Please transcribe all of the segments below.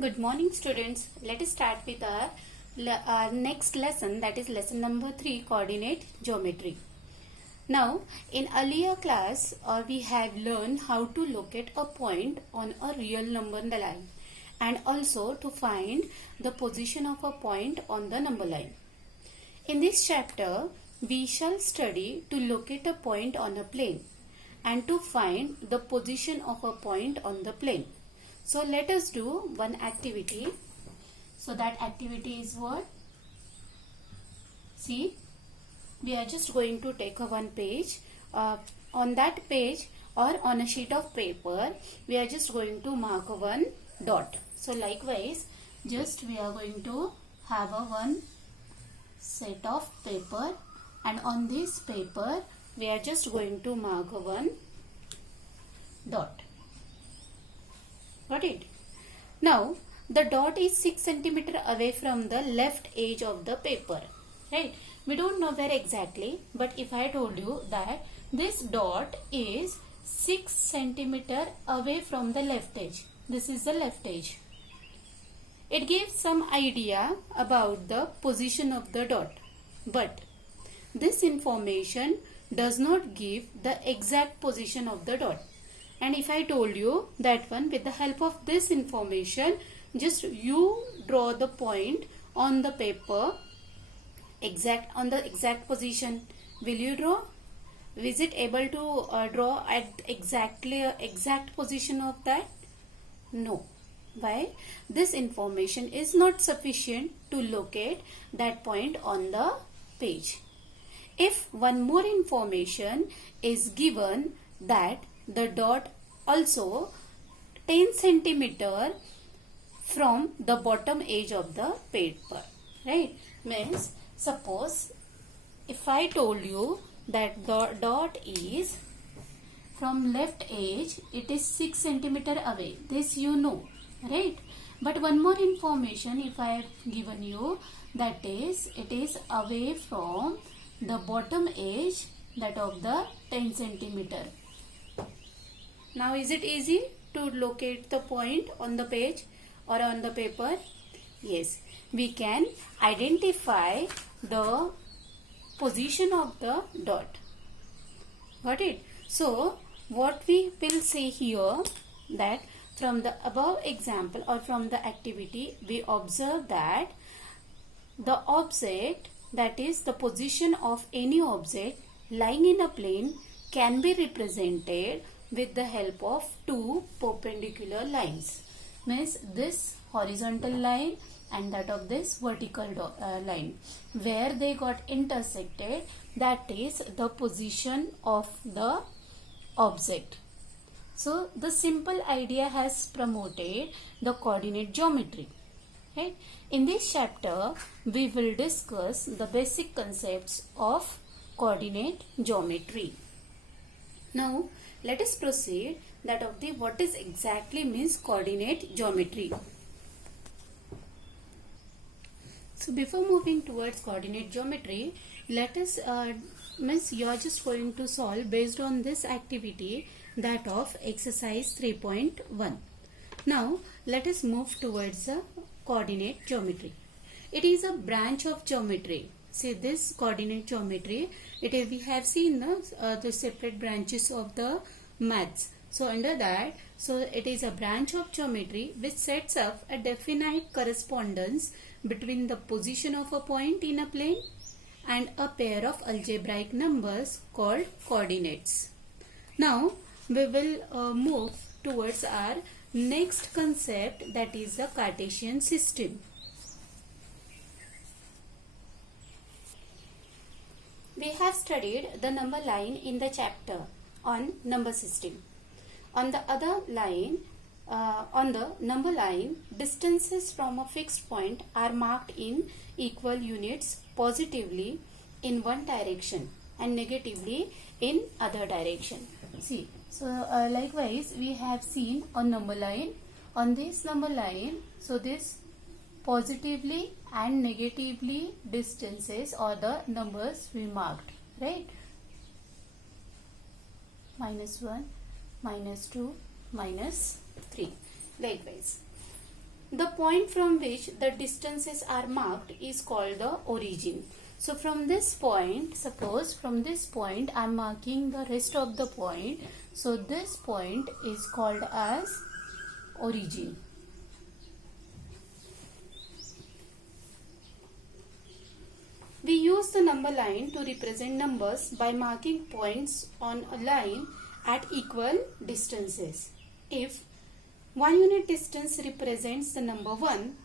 Good morning, students. Let us start with our next lesson, that is lesson number 3, coordinate geometry. Now, in earlier class, we have learned how to locate a point on a real number line and also to find the position of a point on the number line. In this chapter, we shall study to locate a point on a plane and to find the position of a point on the plane. So let us do one activity. So that activity is what? See, we are just going to take a one page. On that page or on a sheet of paper, we are just going to mark a one dot. So likewise, just we are going to have a one set of paper, and on this paper we are just going to mark a one dot. Got it? Now the dot is 6 centimeter away from the left edge of the paper, right? We don't know where exactly, but if I told you that this dot is 6 centimeter away from the left edge, this is the left edge, it gives some idea about the position of the dot, but this information does not give the exact position of the dot. And if I told you that one, with the help of this information, just you draw the point on the paper on the exact position, will you draw? Is it able to draw at exact position of that? No. Why? This information is not sufficient to locate that point on the page. If one more information is given, that the dot also 10 centimeter from the bottom edge of the paper, right? Means suppose if I told you that the dot is from left edge, it is 6 centimeter away, this you know, right? But one more information if I have given you, that is it is away from the bottom edge, that of the 10 centimeter. Now is it easy to locate the point on the page or on the paper? Yes, we can identify the position of the dot. Got it? So what we will say here, that from the above example or from the activity, we observe that the object, that is the position of any object lying in a plane, can be represented with the help of two perpendicular lines. Means this horizontal line and that of this vertical line, where they got intersected, that is the position of the object. So the simple idea has promoted the coordinate geometry, right? In this chapter we will discuss the basic concepts of coordinate geometry. Now let us proceed that of the what is exactly means coordinate geometry. So before moving towards coordinate geometry, let us means you are just going to solve based on this activity, that of exercise 3.1. Now let us move towards the coordinate geometry. It is a branch of geometry. See this coordinate geometry, we have seen the separate branches of the maths. So under that, so it is a branch of geometry which sets up a definite correspondence between the position of a point in a plane and a pair of algebraic numbers called coordinates. Now we will move towards our next concept, that is the Cartesian system. We have studied the number line in the chapter on number system. On the other line, on the number line, distances from a fixed point are marked in equal units positively in one direction and negatively in other direction. See, so likewise we have seen a number line. On this number line, so this positively and negatively distances or the numbers we marked, right? -1, -2, -3. Likewise, the point from which the distances are marked is called the origin. So from this point, suppose from this point I am marking the rest of the point. So this point is called as origin. We use the number line to represent numbers by marking points on a line at equal distances. If 1 unit distance represents the number 1,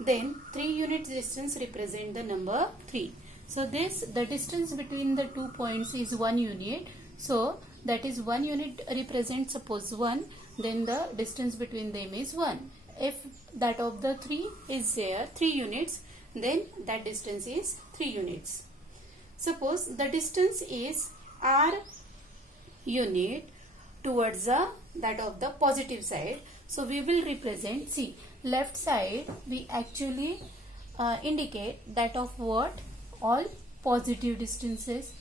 then 3 unit distance represent the number 3. So the distance between the 2 points is 1 unit. So that is 1 unit represents suppose 1, then the distance between them is 1. If that of the 3 is there, 3 units, then that distance is 3 units. Suppose the distance is r unit towards that of the positive side. So we will represent, see, left side we actually indicate that of what? All positive distances,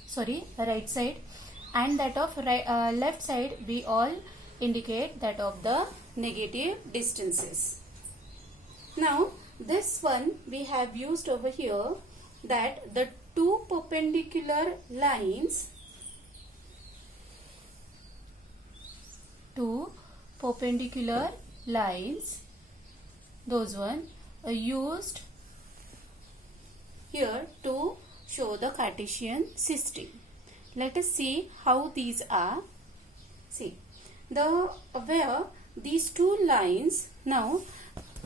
right side, and that of left side we all indicate that of the negative distances. Now this one we have used over here, that the two perpendicular lines, those one are used here to show the Cartesian system. Let us see how these are. See, where these two lines, now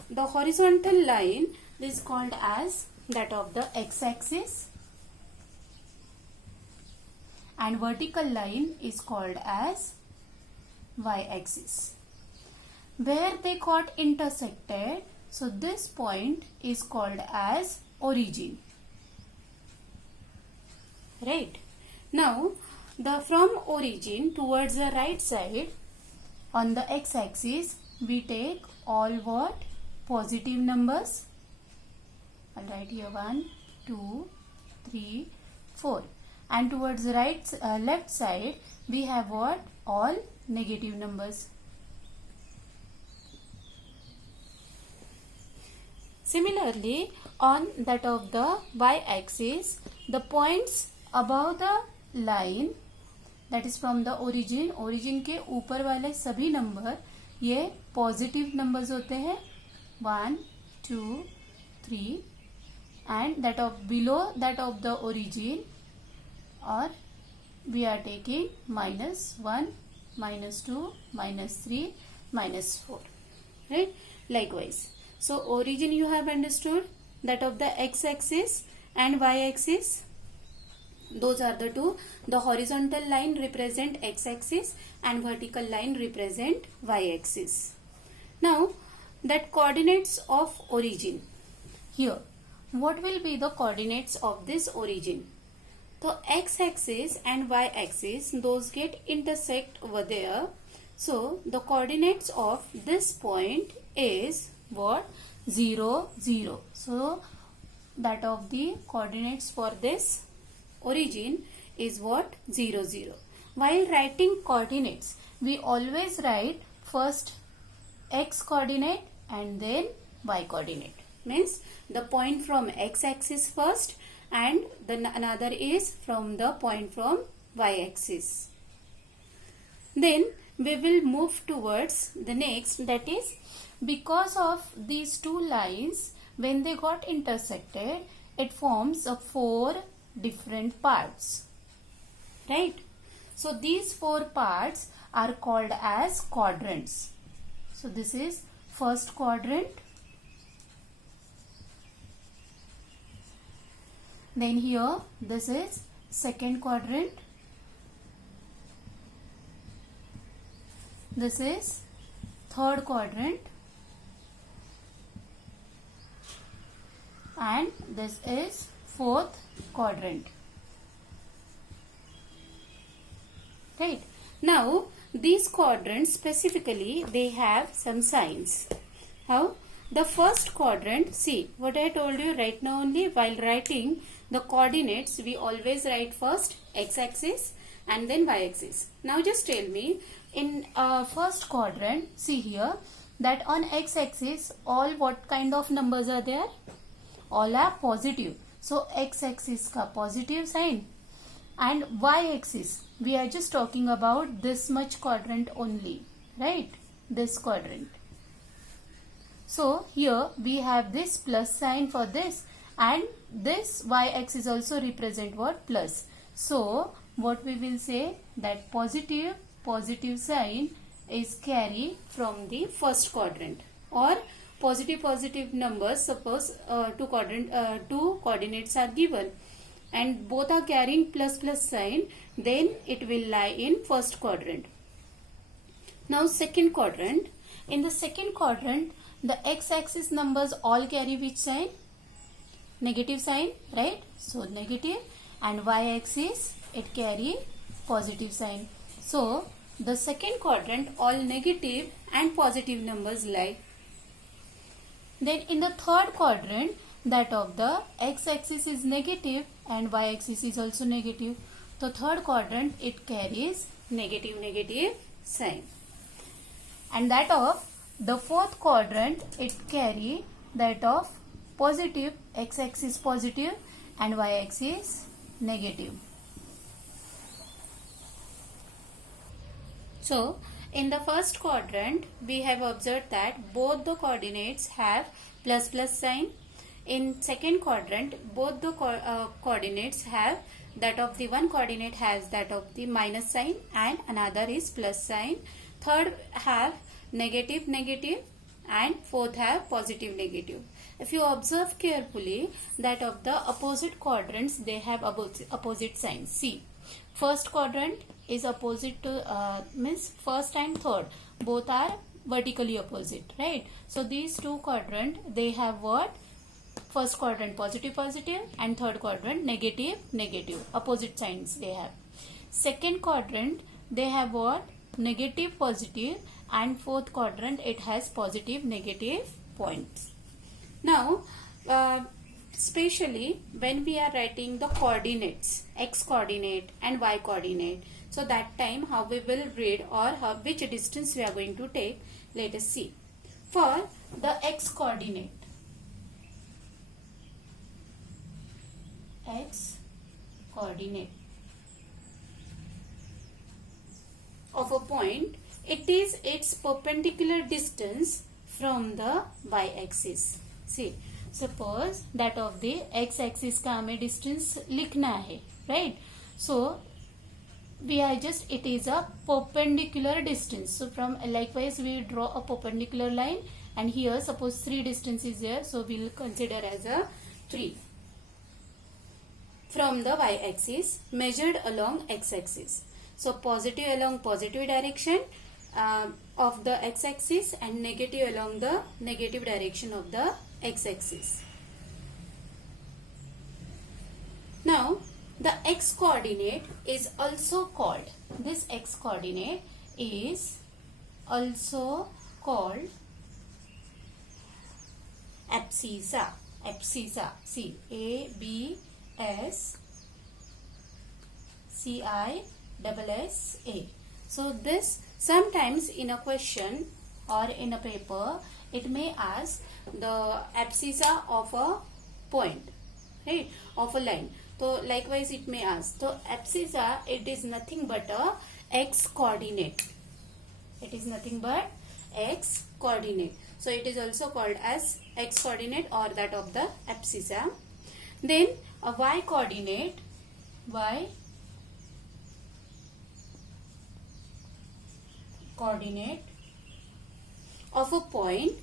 the horizontal line is called as that of the x-axis and vertical line is called as y-axis. Where they got intersected, so this point is called as origin. Right. Now from origin towards the right side on the x-axis we take all what? Positive numbers. I'll write here 1, 2, 3, 4. And towards the left side we have what? All negative numbers. Similarly, on that of the y-axis, the points above the line, that is from the origin के ऊपर वाले सभी number ये positive numbers होते हैं, 1, 2, 3, and that of below that of the origin, or we are taking -1, -2, -3, -4, right? Likewise, so origin you have understood, that of the x-axis and y-axis, those are the two. The horizontal line represent x-axis and vertical line represent y-axis. Now that coordinates of origin, here what will be the coordinates of this origin? The x-axis and y-axis, those get intersect over there. So the coordinates of this point is what? 0, 0. So that of the coordinates for this origin is what? 0, 0. While writing coordinates, we always write first x coordinate and then y coordinate. Means the point from x-axis first and another is from the point from y-axis. Then we will move towards the next, that is, because of these two lines, when they got intersected, it forms 4 different parts, right? So these 4 parts are called as quadrants. So this is first quadrant, then here this is second quadrant, this is third quadrant, and this is fourth quadrant. Right. Now these quadrants specifically, they have some signs. How? The first quadrant, see what I told you right now only, while writing the coordinates we always write first x-axis and then y-axis. Now just tell me, in first quadrant, see here, that on x-axis all what kind of numbers are there? All are positive. So x-axis का positive sign, and y-axis we are just talking about this much quadrant only, right? This quadrant. So here we have this plus sign for this, and this y-axis also represent what? Plus. So what we will say, that positive sign is carried from the first quadrant, or positive numbers. Suppose two coordinates are given and both are carrying plus sign, then it will lie in first quadrant. Now second quadrant. In the second quadrant, the x-axis numbers all carry which sign? Negative sign, right? So negative, and y-axis it carry positive sign. So the second quadrant all negative and positive numbers lie. Then in the third quadrant, that of the x-axis is negative and y-axis is also negative. The third quadrant it carries negative sign. And that of the fourth quadrant it carry that of positive, x-axis positive and y-axis negative. So in the first quadrant we have observed that both the coordinates have plus sign. In second quadrant both the coordinates have, that of the one coordinate has that of the minus sign and another is plus sign. Third have negative and fourth have positive negative. If you observe carefully, that of the opposite quadrants they have opposite signs. See, first quadrant is opposite to means first and third both are vertically opposite, right? So these two quadrant they have what? First quadrant positive and third quadrant negative opposite signs they have. Second quadrant they have what? Negative positive, and fourth quadrant it has positive negative points. Now especially when we are writing the coordinates, x coordinate and y coordinate, so that time how we will read, or which distance we are going to take, let us see. For the x coordinate of a point, it is its perpendicular distance from the y-axis. See, suppose that of the x-axis का हमें distance लिखना है, right? So we are just, it is a perpendicular distance. So from likewise we draw a perpendicular line, and here suppose 3 distance is there, so we will consider as a 3 from the y-axis measured along x-axis. So positive along positive direction of the x-axis and negative along the negative direction of the x-axis. Now the x coordinate is also called, this x coordinate is also called abscissa. See, ABSCISSA. So this sometimes in a question or in a paper it may ask the abscissa of a point, right, of a line. So likewise it may ask. So abscissa, it is nothing but a x coordinate. It is nothing but x coordinate. So it is also called as x coordinate or that of the abscissa. Then a y coordinate, of a point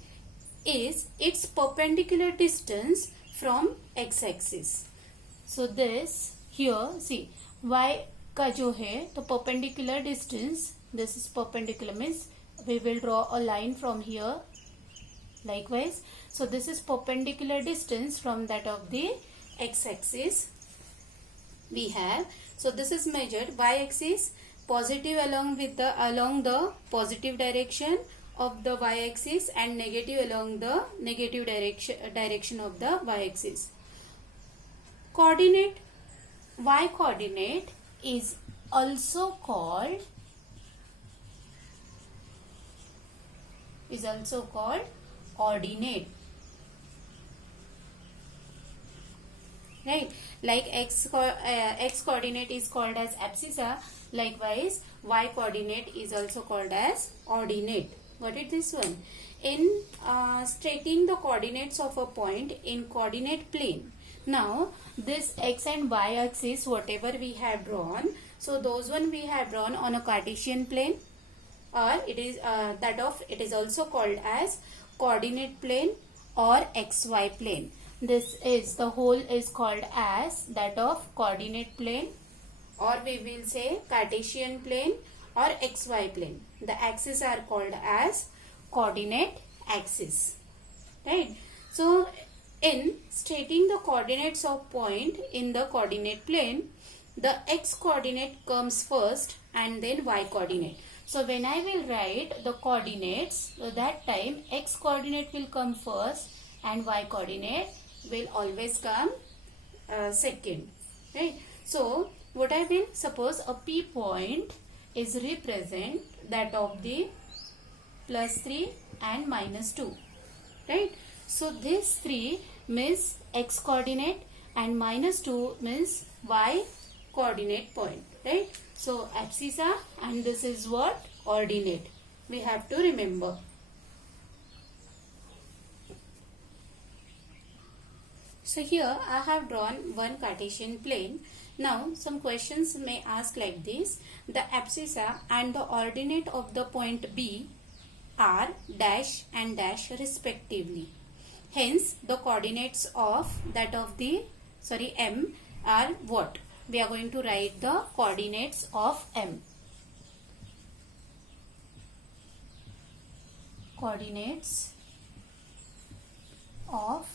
is its perpendicular distance from x-axis. So this here, see, y का जो है तो perpendicular distance, this is perpendicular means we will draw a line from here likewise. So this is perpendicular distance from that of the x-axis we have. So this is measured y-axis positive along the positive direction of the y-axis and negative along the negative direction of the y-axis. Coordinate, y coordinate is also called is also called ordinate. Right, like x coordinate is called as abscissa. Likewise, y coordinate is also called as ordinate. Got it? This one. In stating the coordinates of a point in coordinate plane. Now, this x and y axis, whatever we have drawn, so those one we have drawn on a Cartesian plane, or it is it is also called as coordinate plane or xy plane. This is the whole is called as that of coordinate plane, or we will say Cartesian plane or xy plane. The axes are called as coordinate axis. Right. So, in stating the coordinates of point in the coordinate plane, the x coordinate comes first and then y coordinate. So, when I will write the coordinates, that time x coordinate will come first and y coordinate will always come second. Right. So, what I will suppose a P point is represent that of the +3 and -2. Right. So, this 3 means x coordinate and -2 means y coordinate point. Right. So, abscissa, and this is what? Ordinate. We have to remember. So, here I have drawn one Cartesian plane. Now, some questions may ask like this. The abscissa and the ordinate of the point B are dash and dash respectively. Hence, the coordinates of that of the M are what? We are going to write the coordinates of M. Coordinates of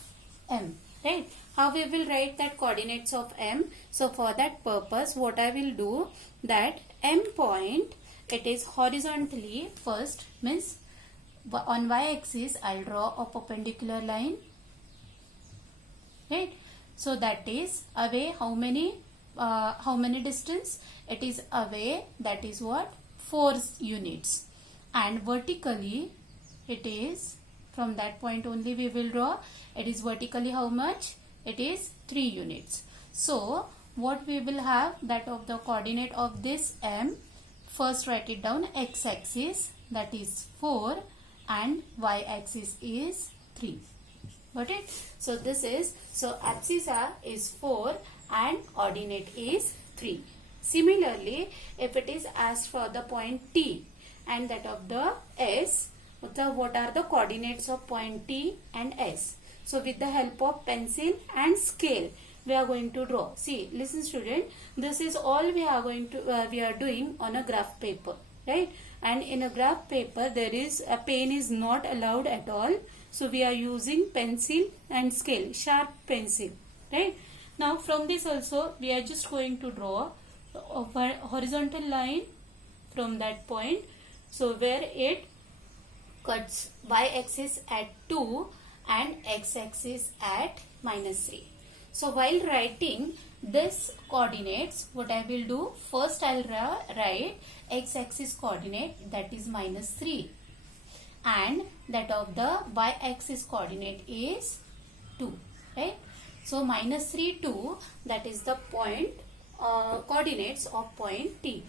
M. Right? How we will write that coordinates of M? So, for that purpose, what I will do, that M point, it is horizontally first, means on y-axis I will draw a perpendicular line. Right? So, that is away how many distance? It is away, that is what? 4 units. And vertically, it is from that point only we will draw. It is vertically how much? It is 3 units. So, what we will have, that of the coordinate of this M, first write it down, x-axis, that is 4 and y-axis is 3. Got it? So, this is, so abscissa is 4 and ordinate is 3. Similarly, if it is asked for the point T and that of the S, what are the coordinates of point T and S? So, with the help of pencil and scale, we are going to draw. See, listen student, this is all we are going to, we are doing on a graph paper, right? And in a graph paper, there is a pen is not allowed at all. So, we are using pencil and scale, sharp pencil, right? Now, from this also, we are just going to draw a horizontal line from that point. So, where it cuts y-axis at 2 and x-axis at -3. So, while writing this coordinates, what I will do, first I will write x-axis coordinate, that is -3, and that of the y-axis coordinate is 2, right? So, -3, 2, that is the point coordinates of point T.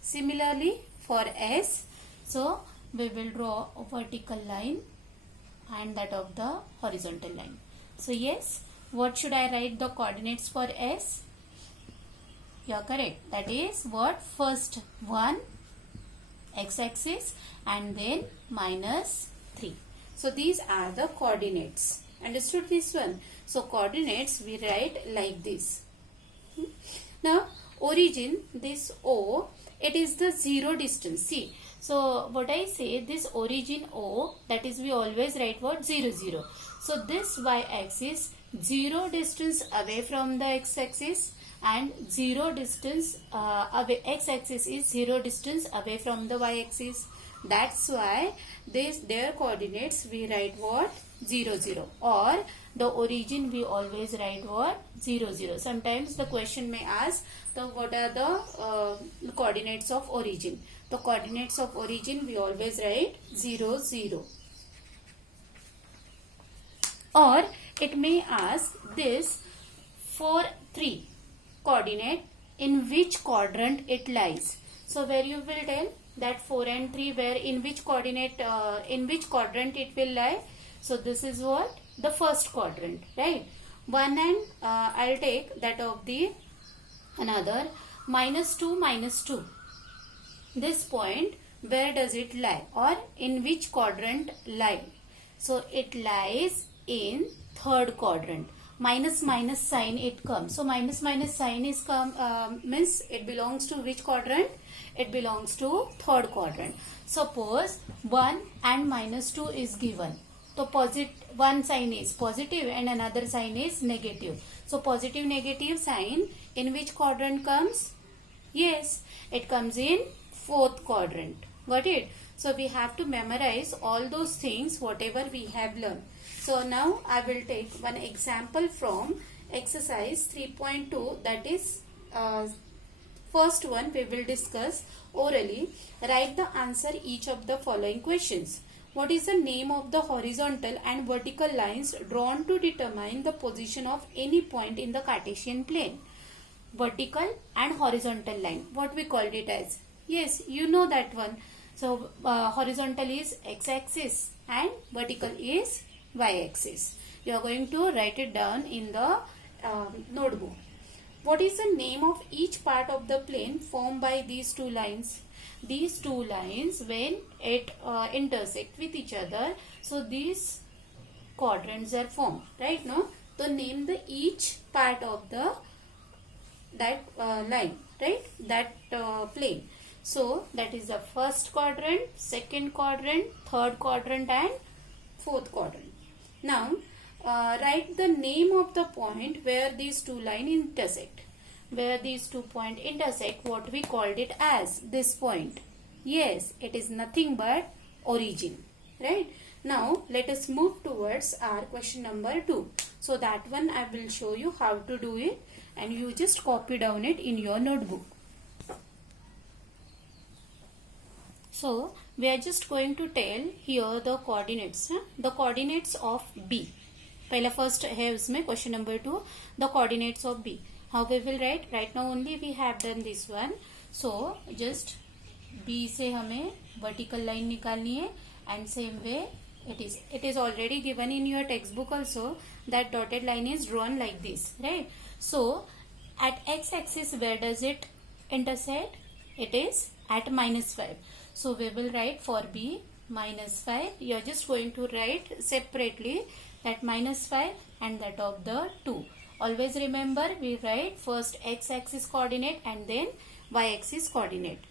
Similarly, for S, so we will draw a vertical line and that of the horizontal line. So, yes, what should I write the coordinates for S? You are correct. That is what? First 1 x-axis and then -3. So, these are the coordinates. Understood this one? So, coordinates we write like this. Now, origin, this O, it is the 0 distance. See, so what I say, this origin O, that is we always write what? 0, 0. So, this y-axis, 0 distance away from the x-axis and 0 distance away, x-axis is 0 distance away from the y-axis. That's why their coordinates we write what? 0, 0, or the origin we always write what? 0, 0. Sometimes the question may ask, what are the coordinates of origin? The coordinates of origin we always write 0, 0. or it may ask this 4, 3 coordinate in which quadrant it lies. So where you will tell that 4 and 3 where in which coordinate in which quadrant it will lie. So this is what the first quadrant, right? 1 and I'll take that of the another -2. This point, where does it lie or in which quadrant lie? So it lies in third quadrant. Minus sign it comes. So minus sign is means it belongs to which quadrant? It belongs to third quadrant. Suppose 1 and -2 is given. So one sign is positive and another sign is negative. So positive negative sign in which quadrant comes? Yes, it comes in fourth quadrant. Got it? So we have to memorize all those things whatever we have learned. So now I will take one example from exercise 3.2, that is first one we will discuss orally. Write the answer each of the following questions. What is the name of the horizontal and vertical lines drawn to determine the position of any point in the Cartesian plane? Vertical and horizontal line. What we called it as? Yes, you know that one. So horizontal is x-axis and vertical is y-axis. You are going to write it down in the notebook. What is the name of each part of the plane formed by these two lines? These two lines, when it intersect with each other, so these quadrants are formed, right? No? So name the each part of the that line, right? That plane. So that is the first quadrant, second quadrant, third quadrant and fourth quadrant. Now write the name of the point where these two lines intersect. Where these two points intersect, what we called it as this point? Yes, it is nothing but origin, right? Now let us move towards our question number 2. So that one I will show you how to do it and you just copy down it in your notebook. So we are just going to tell here the coordinates, the coordinates of B. पहला first है उसमें question number 2, the coordinates of B. How we will write? Right now only we have done this one. So just B से हमें vertical line निकालनी है and same way it is already given in your textbook also that dotted line is drawn like this, right? So at x-axis where does it intersect? It is at -5. So we will write for B -5. You are just going to write separately that -5 and that of the 2. Always remember we write first x-axis coordinate and then y-axis coordinate.